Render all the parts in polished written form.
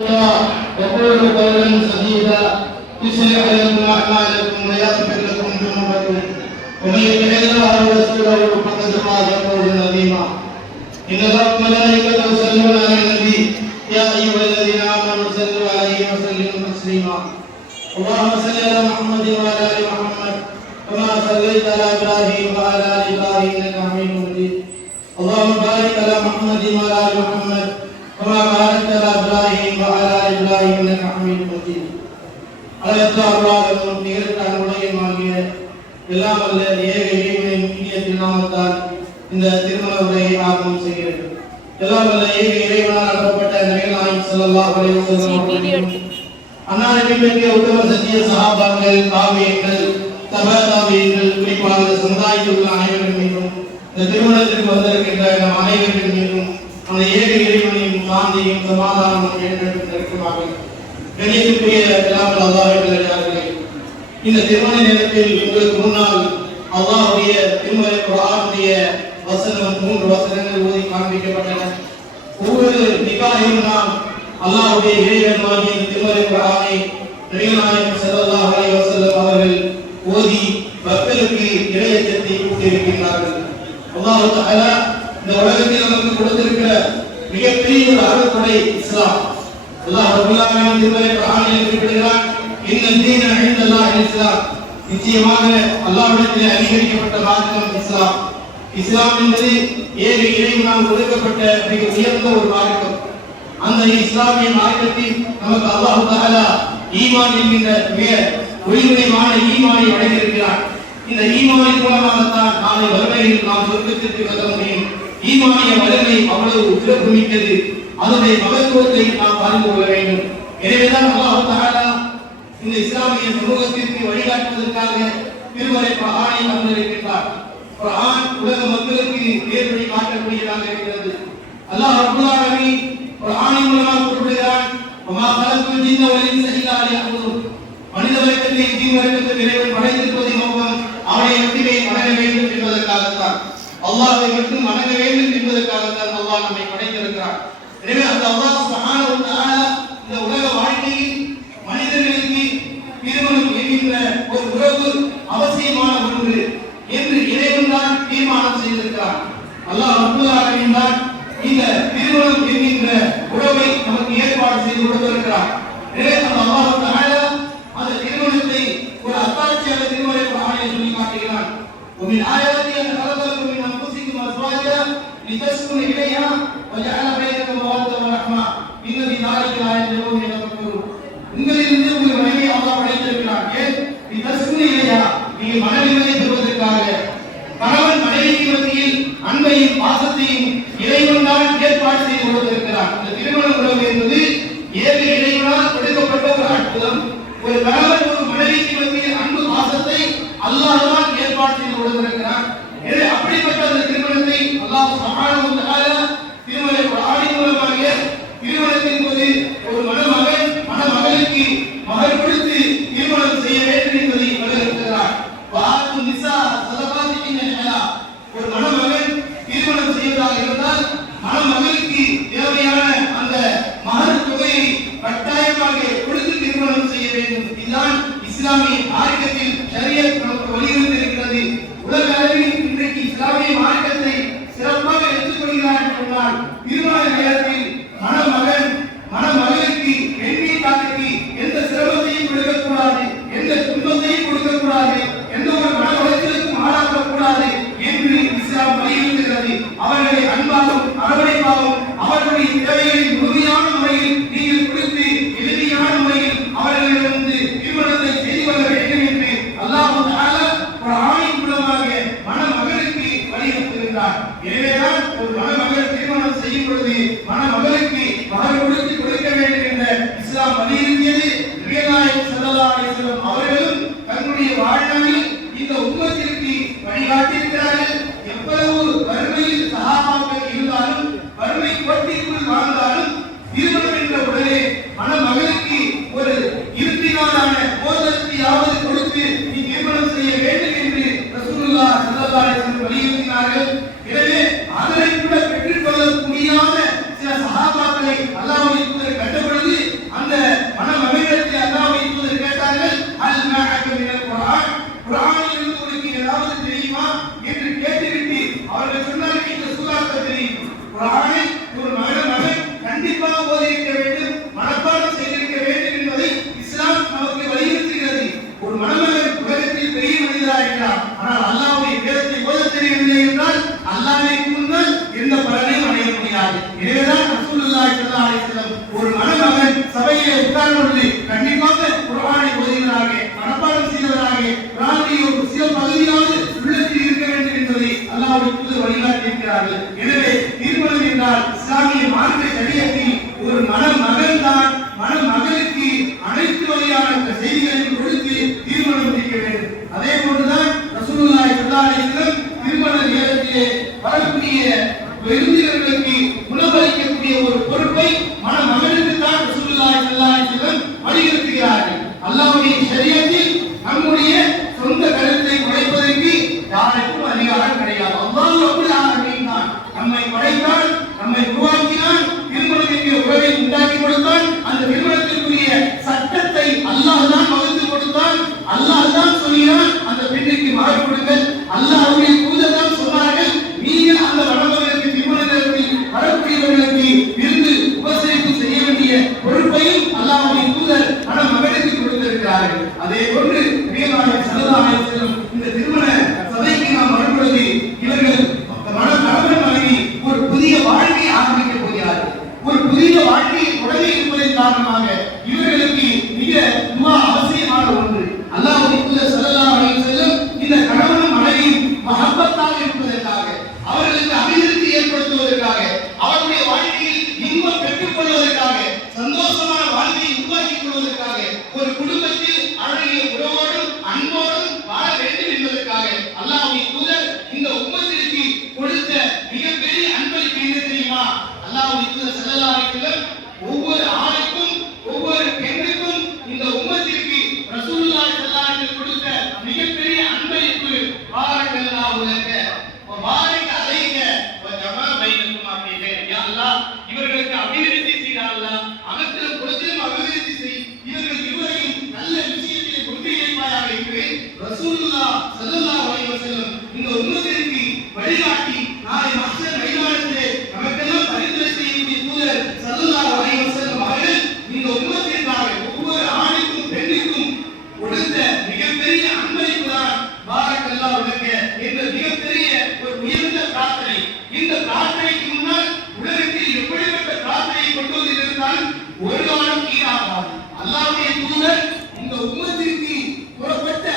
وقولوا قولا سديدا يصلح لكم اعمالكم ويغفر لكم ذنوبكم ومن يطع الله ورسوله فقد فاز فوزا عظيما. ان الله وملائكته يصلون على النبي يا ايها الذين امنوا صلوا عليه وسلموا تسليما. اللهم صل على محمد وعلى ال محمد كما صليت على ابراهيم وعلى ال ابراهيم انك حميد مجيد. اللهم بارك على محمد وعلى ال محمد كما باركت على ابراهيم وعلى ال ابراهيم انك حميد مجيد. அளவற்ற அருளாளரும் நிகழ்த்த அன்புடையமாகிய எல்லாம் வல்ல ஏக இறைவனின் இனிய திருநாமத்தால் இந்த திருமண உரையை ஆரம்பம் செய்கிறது. எல்லாம் வல்ல ஏக இறைவனால் அனுப்பப்பட்ட நபிகள் நாயகம் ஸல்லல்லாஹு அலைஹி வஸல்லம் அன்னாரின் பெரிய உத்தம சத்திய சஹாபாக்கள், தாபியீன்கள், தபா தாபியீன்கள், குறிப்பாக சமுதாயத்தில் உள்ள அனைவரின் மீதும் இந்த திருமணத்திற்கு வந்திருக்கின்ற நம் அனைவரின் மீதும் அந்த ஏக இறைவனின் சாந்தியும் சமாதானமும் என்றென்றும் இருக்குமாக. கணியத்துக்குரிய எல்லாம் அல்லாஹ்வின் இந்த திருமண நேரத்தில் உங்களுக்கு முன்னால் அல்லாஹ்வுடைய திருமறை குர்ஆனுடைய வசனம் 3 வசனங்கள் ஓதி காண்பிக்கப்பட்டன. ஒவ்வொரு நிகாஹிலும் நாம் அல்லாஹ்வுடைய இறைவனாகிய திருமறை குர்ஆனை நபிகள் நாயகம் ஸல்லல்லாஹு அலைஹி வஸல்லம் அவர்கள் ஓதி மக்களுக்கு இறையச்சத்தை ஊட்டியிருக்கிறார்கள். அல்லாஹ் தஆலா இந்த உலகத்தில் நமக்கு கொடுத்திருக்கிற மிகப்பெரிய ஒரு அருள்கொடை இஸ்லாம். அல்லாஹ் ரப்பல் ஆலமீன் திருமறை குர்ஆனில் குறிப்பிடுகிறார், இன்ன தீன இன்தல்லாஹில் இஸ்லாம். நிச்சயமாக அல்லாஹ்விடத்தில் அங்கீகரிக்கப்பட்ட மார்க்கம் இஸ்லாம். இஸ்லாம் என்பது ஏக இறைவனால் கொடுக்கப்பட்ட மிக உயர்ந்த ஒரு மார்க்கம். அந்த இஸ்லாமிய மார்க்கத்தில் நமக்கு அல்லாஹ் தஆலா ஈமான் என்கின்ற மிக ஒளிமயமான ஈமானை வழங்கியிருக்கிறார். இந்த ஈமானின் மூலமாகத்தான் நாளை வறுமையில் நாம் சொர்க்கத்திற்கு செல்ல முடியும். ஈமானிய வலிமை அவ்வளவு சிறப்புமிக்கது. அதனுடைய மகத்துவத்தை நாம் அறிந்து கொள்ள வேண்டும். எனவேதான் அல்லாஹ் தஆலா இந்த இஸ்லாமிய சமூகத்திற்கு வழிகாட்டுவதற்காக திருமறை குர்ஆனை தந்திருக்கிறார். குர்ஆன் உலக மக்களுக்கு நேர்வழி காட்டக்கூடியதாக இருக்கிறது. அல்லாஹ் ரப்பல் ஆலமீன் குர்ஆனின் மூலமாக குறிப்பிடுகிறான், வமா கலக்குல் ஜின்ன வல் இன்ஸ இல்லா லியஅபுதுன். மனித வர்க்கத்தை ஜின் வர்க்கத்தை இறைவன் படைத்திருப்பதின் நோக்கம் அவனை மட்டுமே வணங்க வேண்டும் என்பதற்காகத்தான். அல்லாஹ்வை மட்டும் வணங்க வேண்டும் என்பதற்காகத்தான் அல்லாஹ் நம்மை படைத்திருக்கிறார். எனவே அந்த அல்லாஹ் சுப்ஹானஹு வ தஆலா இந்த உலக வாழ்க்கையில் மனிதர்களுக்கு திருமணம் என்கின்ற ஒரு உறவு அவசியமான ஒன்று என்று இறைவன் தான் தீர்மானம் செய்திருக்கிறார். அல்லாஹ் ரப்பல் ஆலமீன் தான் இந்த திருமணம் என்கின்ற உறவை நமக்கு ஏற்பாடு செய்து கொடுத்திருக்கிறார். எனவே அந்த அல்லாஹ் தஆலா அந்த திருமணத்தை ஒரு அத்தாட்சியாக திருமறை குர்ஆனில் சொல்லி காட்டுகிறார். ومن آياته أن خلق لكم من أنفسكم أزواجا لتسكنوا إليها وجعل بينكم مودة ورحمة إن في ذلك لآيات لقوم يتفكرون. உங்களிலிருந்து உங்கள் மனைவியை அல்லாஹ் படைத்திருக்கிறார். ஏன்? لتسكنوا إليها, நீங்கள் மனநிம்மதியை பெறுவதற்காக. கணவன் மனைவிக்கு மத்தியில் அன்பையும் பாசத்தையும் இறைவன் தான் ஏற்பாடு செய்து கொடுத்திருக்கிறார். இந்த திருமண உறவு என்பது ஏக இறைவனால் கொடுக்கப்பட்ட ஒரு அற்புதம். ஒரு கணவன் ஒரு மனைவிக்கு மத்தியில் அன்பு பாசத்தை அல்லாஹ் தான் ஏற்பாடு செய்து கொடுத்திருக்கிறார். எனவே அப்படிப்பட்ட அந்த திருமணத்தை அல்லாஹ் சுப்ஹானஹு வ தஆலா திருமறை குர்ஆனின் மூலமாக திருமணத்தின் போது ஒரு மணமகன் மணமகளுக்கு மகர் கொடுத்து திருமணம் செய்ய வேண்டும் என்பதை வலியுறுத்துகிறார். வஆத்து நிஸா ஸதகாத்தின் ஹலா. ஒரு மணமகன் திருமணம் செய்வதாக இருந்தால் மணமகளுக்கு தேவையான அந்த மகர் தொகையை கட்டாயமாக கொடுத்து திருமணம் செய்ய வேண்டும். இதுதான் இஸ்லாமிய மார்க்கத்தில் ஷரியத் நமக்கு வலியுறுத்தி இருக்கிறது. உலக அளவில் இன்றைக்கு இஸ்லாமிய மார்க்கத்தை சிறப்பாக எடுத்துக்கொள்கிறார் என்றால் திருமண நேரத்தில் மணமகன் மணமகளுக்கு பெண் வீட்டாருக்கு எந்த சிரமத்தையும் கொடுக்கக்கூடாது, எந்த துன்பத்தையும் கொடுக்கக்கூடாது, எந்த ஒரு மன உளைச்சலுக்கும் ஆளாக்கக்கூடாது என்று இஸ்லாம் வலியுறுத்துகிறது. அவர்களை அன்பாகவும் அரவணைப்பாகவும் அவர்களுடைய தேவைகளை முழுமையான முறையில் நீங்கள் கொடுத்து எளிமையான முறையில் அவர்களிடமிருந்து திருமணத்தை செய்து கொள்ள வேண்டும் என்று அல்லாஹ் தஆலா குர்ஆனின் மூலமாக மணமகளுக்கு வலியுறுத்துகிறார். எனவேதான் ஒரு மணமகள் திருமணம் செய்யும் பொழுது மணமகளுக்கு மகர் கொடுத்து கொடுக்க வேண்டும் என்ற இஸ்லாம் வலியுறுத்தியது. நபிகள் நாயகம் ஸல்லல்லாஹு அலைஹி வஸல்லம் அவர்களும் தன்னுடைய வாழ்நாளில் இந்த உம்மத்திற்கு வழிகாட்டியிருக்கிறார்கள். எவ்வளவு வறுமையில் சஹாபாக்கள் இருந்தாலும் வறுமை கோட்டிற்குள் வாழ்ந்தாலும் திருமணம் என்ற உடனே மணமகளுக்கு ஒரு இறுதியான போதத்தையாவது கொடுத்து நீ திருமணம் செய்ய வேண்டும் என்று ரசூலுல்லாஹ் ஸல்லல்லாஹு அலைஹி வஸல்லம் வலியுறுத்தினார்கள். எனவே அதனை கூட பெற்றுக் கொள்ள முடியாத சில சஹாபாக்களை அல்லாஹ்வுடைய தூதர் கண்ட பொழுது ஓதியிருக்க வேண்டும், மனப்பாடம் செய்திருக்க வேண்டும் என்பதை இஸ்லாம் நமக்கு வலியுறுத்துகிறது. ஒரு மணமகன் உலகத்தில் பெரிய மனிதராக இருக்கிறார், ஆனால் அல்லாஹ்வுடைய வேதத்தை ஓதத் தெரியவில்லை என்றால் அல்லாஹ்வுக்கு முன்னால் எந்த பலனையும் அடைய முடியாது. எனவேதான் ரசூலுல்லாஹி ஸல்லல்லாஹு அலைஹி வஸல்லம் ஒரு மணமகன் சபையிலே உட்கார்ந்து கொண்டு கண்டிப்பாக குர்ஆனை ஓதியவராக, மனப்பாடம் செய்தவராக, குர்ஆனுடைய ஒரு சில பகுதியாவது உள்ளத்தில் இருக்க வேண்டும் என்பதை அல்லாஹ்வுக்கு வழிகாட்டியிருக்கிறார்கள். எனவே திருமணம் என்றால் இஸ்லாமிய மார்க்க ஷரியத்தில் ஒரு மணமகன் தான் மணமகளுக்கு அனைத்து வகையான செய்திகளையும் கொடுத்து திருமணம் முடிக்க வேண்டும். அதே போன்றுதான் ரசூலுல்லாஹி ஸல்லல்லாஹு அலைஹி வஸல்லம் திருமண நேரத்திலே வரக்கூடிய விருந்தினர்களுக்கு உணவளிக்கக்கூடிய ஒரு பொறுப்பை மணமகனுக்கு தான் ரசூலுல்லாஹி ஸல்லல்லாஹு அலைஹி வஸல்லம் வலியுறுத்துகிறார்கள். அல்லாஹ்வுடைய ஷரியத்தில் நம்முடைய சொந்த கருத்தை உடைப்பதற்கு யாருக்கும் அதிகாரம் கிடையாது. அல்லாஹ் ரப்பல் ஆலமீன் தான் நம்மை படைத்தான், நம்மை உருவாக்கினான், திருமணம் என்கிற உறவை உண்டாக்கி கொடுத்தான். அந்த திருமணத்திற்குரிய சட்டத்தை அல்லாஹ் தான் வகுத்து கொடுத்தான். அல்லாஹ் தான் சொல்கிறான், அந்த பெண்ணுக்கு மகர் கொடுங்கள். அல்லாஹ்வுடைய தூதர் தான் சொன்னார்கள், நீங்கள் அந்த மணமகனுக்கு திருமண நேரத்தில் வரக்கூடியவர்களுக்கு விருந்து உபசரிப்பு செய்ய வேண்டிய பொறுப்பையும் அல்லாஹ்வுடைய தூதர் மணமகனுக்கு கொடுத்திருக்கிறார்கள். அதே போன்று நபிகள் ஸல்லல்லாஹு அலைஹி வஸல்லம் இந்த திருமண சபைக்கு நாம் வரும்பொழுது இவர்கள் கணவன் மனைவி ஒரு புதிய வாழ்க்கையை ஆரம்பிக்க போகிறார்கள். ஒரு புதிய வாழ்க்கையை தொடங்கி இருப்பதன் காரணமாக இவர்களுக்கு மிக அவசியமான ஒன்று, அல்லாஹ்வுடைய தூதர் ஸல்லல்லாஹு அலைஹி வஸல்லம் இந்த கணவன் மனைவியும் மஹப்பத்தாக இருப்பதற்காக, அவர்களுக்கு அபிவிருத்தி ஏற்படுத்துவதற்காக, அவருடைய வாழ்க்கையில் இன்பம் பெற்றுக் கொள்வதற்காக, சந்தோஷமான வாழ்க்கையை உருவாக்கிக் கொள்வதற்காக, ஒரு குடும்பத்தில் அழகிய உறவோடும் அன்போடும் வாழ வேண்டும் என்பதற்காக அல்லாஹ்வுடைய தூதர் இந்த உம்மத்திற்கு கொடுத்த மிகப்பெரிய அன்பளிப்பு என்ன தெரியுமா? அல்லாஹ்வுடைய தூதர் ஸல்லல்லாஹு அலைஹி வஸல்லம் ஒவ்வொரு ஆணுக்கும் ஒவ்வொரு பெண்ணுக்கும் இந்த உம்மத்திற்கு ரசூலுல்லாஹி ஸல்லல்லாஹு அலைஹி வஸல்லம் கொடுத்த மிகப்பெரிய அன்பளிப்பு பாரக்கல்லாஹு லக வ பாரக அலைக வ ஜமா பைனகுமா ஃபீ கைர். யா அல்லாஹ், இவர்களுக்கு அபிவிருத்தி செய்ய அல்லாஹ், அகத்திலும் புறத்திலும் அபிவிருத்தி செய், இவர்கள் இருவரையும் நல்ல விஷயத்திலே கொண்டு இணைப்பாயாக என்று ரசூலுல்லாஹ் ஸல்லல்லாஹு அலைஹி வஸல்லம் இந்த உம்மத்திற்கு வழிகாட்டி நாளை மஹ்ஷர் மைதானத்திலே நமக்கெல்லாம் பரிந்துரை செய்யக்கூடிய தூதர் ஸல்லல்லாஹு அலைஹி வஸல்லம் அவர்கள் இந்த உம்மத்திற்காக ஒவ்வொரு ஆணுக்கும் பெண்ணுக்கும் கொடுத்த மிகப்பெரிய அன்பளிப்பு தான் பாரக்கல்லாஹு லக என்ற மிகப்பெரிய ஒரு உயர்ந்த பிரார்த்தனை. இந்த பிரார்த்தனைக்கு முன்னால் உலகத்தில் எப்படிப்பட்ட பிரார்த்தனையை கொண்டு வந்திருந்தால் ஒரு காலம் ஈடாகாது. அல்லாஹ்வுடைய தூதர் இந்த உம்மத்திற்கு புறப்பட்ட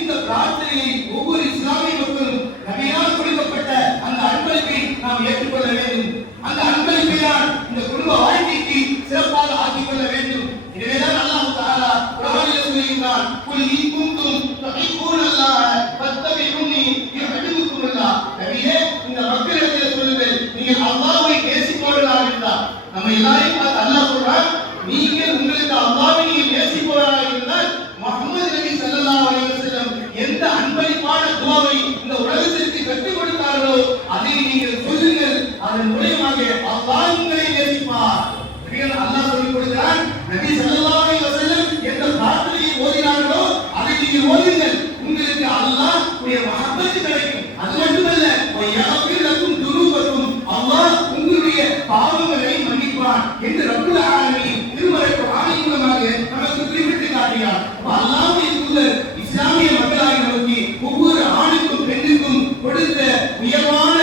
இந்த பிரார்த்தனையை ஒவ்வொரு இஸ்லாமிய மக்களும் நபியால் கொடுக்கப்பட்ட அந்த அன்பளிப்பை நாம் ஏற்றுக்கொள்ள வேண்டும். அந்த அன்பளிப்பை தான் இந்த குடும்ப வாழ்க்கைக்கு சிறப்பாக ஆக்கிக் கொள்ள வேண்டும். எனவேதான் அல்லாஹ் தஆலா குர்ஆனில் சொல்கிறான், குல் இன் குன்தும் துஹிப்பூனல்லாஹ ஃபத்தபிஊனி யுஹிப்புக்குமுல்லாஹ். நபியே, இந்த மக்களிடத்தில் சொல்லுங்கள், நீங்கள் அல்லாஹ்வை நேசிப்பவர்களாக இருந்தால், நம்ம எல்லாரையும் பார்த்து அல்லாஹ் சொல்றான், நீங்கள் உங்களுக்கு அல்லாஹ்வை நேசிப்பவர்களாக இருந்தால் முஹம்மது நபி ஸல்லல்லாஹு அலைஹி வஸல்லம் எந்த அன்பளிப்பான துஆவை இந்த உலகத்திற்கு கற்றுக் கொடுத்தார்களோ அதை நீங்கள் சொல்லுங்கள். அதன் மூலமாக அல்லாஹ் உங்களை நேசிப்பார். அல்லாஹ் சொல்லிக் கொடுக்கிறான், நபி ஸல்லல்லாஹு அலைஹி வஸல்லம் எந்த பிரார்த்தனையை ஓதினார்களோ அதை நீங்கள் ஓதுங்கள், உங்களுக்கு அல்லாஹ் உடைய மஹப்பத் கிடைக்கும். அது மட்டுமல்ல, வயஃபிர் லக்கும் துனூபக்கும், அல்லாஹ் உங்களுடைய பாவங்களை மன்னிப்பான் என்று ரப்பல் ஆலமீன் திருமறை குர்ஆனின் மூலமாக நமக்கு குறிப்பிட்டு காட்டுகிறார். அல்லாஹ்வுடைய தூதர் இஸ்லாமிய மக்களாகிய நமக்கு ஒவ்வொரு ஆணுக்கும் பெண்ணுக்கும் கொடுத்த உயர்வான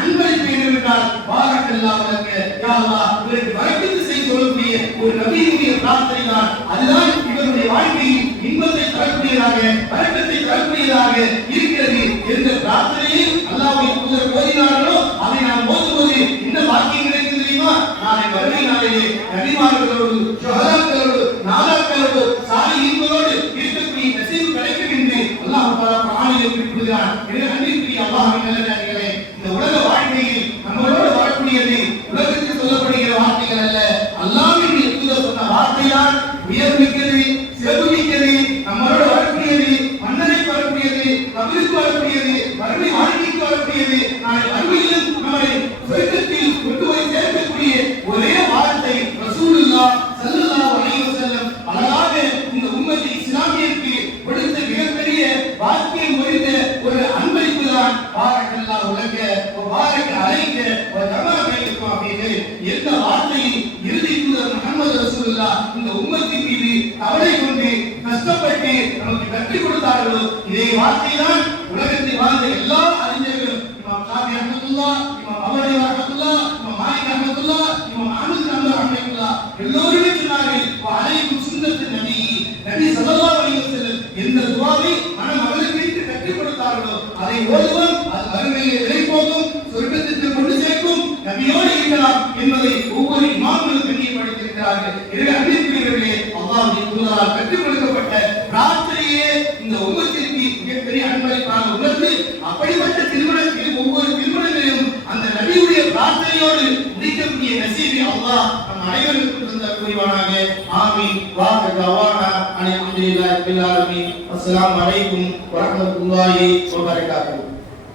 அன்பளிப்பு என்னவென்றால் பாரக்கல்லாஹு லக, யா அல்லாஹ், உங்களுக்கு பரக்கத்து செய்ய சொல்லக்கூடிய ஒரு நபியினுடைய பிரார்த்தனை தான். அதுதான் இவருடைய வாழ்க்கையில் இன்பத்தை தரக்கூடியதாக, பரக்கத்தை தரக்கூடியதாக இருக்கிறது என்ற பிரார்த்தனையை அல்லாஹ்வுடைய தூதர் ஓதினார்களோ அதை நாம் ஓதும்போது என்ன பாக்கியம் கிடைக்கும் தெரியுமா? நாளை வறுமை நாளிலே நபிமார்களோடு, ஷுஹதாக்களோடு, நாதாக்களோடு, சாலிஹீன்களோடு இருக்கக்கூடிய நசீபு கிடைக்கும் என்று அல்லாஹ் தஆலா குர்ஆனிலே குறிப்பிடுகிறார். எனவே அன்பிற்குரிய அல்லாஹ்வின் நல்லடியார்களே, இந்த உலக வாழ்க்கையில் நம்மளோடு வரக்கூடியது உலகத்தில் சொல்லப்படுகிற வார்த்தைகள் அல்ல, அல்லாஹ்வின் தூதர் சொன்ன வார்த்தைதான் உயர்மிக்கது, சிறப்புமிக்கது, நம்மளோடு வரக்கூடியது, மன்னரைக்கு வரக்கூடியது, கபிலுக்கு வரக்கூடியது, மறுமை வாழ்க்கைக்கு வரக்கூடியது, நாளை மறுமையிலும் நம்மை சொர்க்கத்தில் கொண்டு போய் சேர்க்கக்கூடிய ஒரே வார்த்தை ரசூலுல்லாஹ் ஸல்லல்லாஹு அலைஹி வஸல்லம் அழகாக இந்த உம்மத்தை இஸ்லாமியருக்கு கொடுத்த மிகப்பெரிய வாக்கியம் குறித்த ஒரு அன்பளிப்பு தான் பாரக்கல்லாஹு லக வ பாரக அலைக வ ஜமா பைனகுமா ஃபீ கைர். எந்த வார்த்தையை இறுதி தூதர் ரசூலுல்லாஹ் இந்த உம்மத்தின் மீது கவலை கொண்டு கஷ்டப்பட்டு நமக்கு கற்றுக் கொடுத்தார்களோ இதே வார்த்தை தான் உலகத்தில் வாழ்ந்த எல்லா அறிஞர்களும் இமாம் ஷாஃபி ரஹ்மத்துல்லாஹ், இமாம் அபூ ஹனீஃபா ரஹ்மத்துல்லாஹ், இமாம் மாலிக் ரஹ்மத்துல்லாஹ், இமாம் அஹ்மத் பின் ஹம்பல் ரஹ்மத்துல்லாஹ் எல்லோருமே சொன்னார்கள் அலைக்கும் சுன்னத்து நபி நபி ஸல்லல்லாஹு அலைஹி வஸல்லம் எந்த துஆவை மனமகளுக்கு வைத்து கற்றுக் கொடுத்தார்களோ அதை ஓதுவோம், அது மறுமையிலே விலை போகும், சொர்க்கத்திற்கு கொண்டு சேர்க்கும், நபியோடு இருக்கலாம் என்பதை ஒவ்வொரு இமாம்களும் கண்ணியப்படுத்தியிருக்கிறார்கள். எனவே அன்பிற்குரியவர்களே, அல்லாஹ்வின் தூதரால் கற்றுக் கொடுக்கப்பட்ட பிரார்த்தனையே இந்த உம்மத்திற்கு மிகப்பெரிய அன்பளிப்பாக உள்ளது. அப்படிப்பட்ட திருமணத்தில் ஒவ்வொரு திருமணங்களிலும் அந்த நபியுடைய பிரார்த்தனையோடு முடிக்கக்கூடிய நசீபை அல்லாஹ் நம் அனைவருக்கும் தந்த புரிவானாக. ஆமீன். வாஹிர் தவானா அல்ஹம்துலில்லாஹி ரப்பில் ஆலமீன். அஸ்ஸலாமு அலைக்கும் வரஹ்மத்துல்லாஹி வபரகாத்துஹு.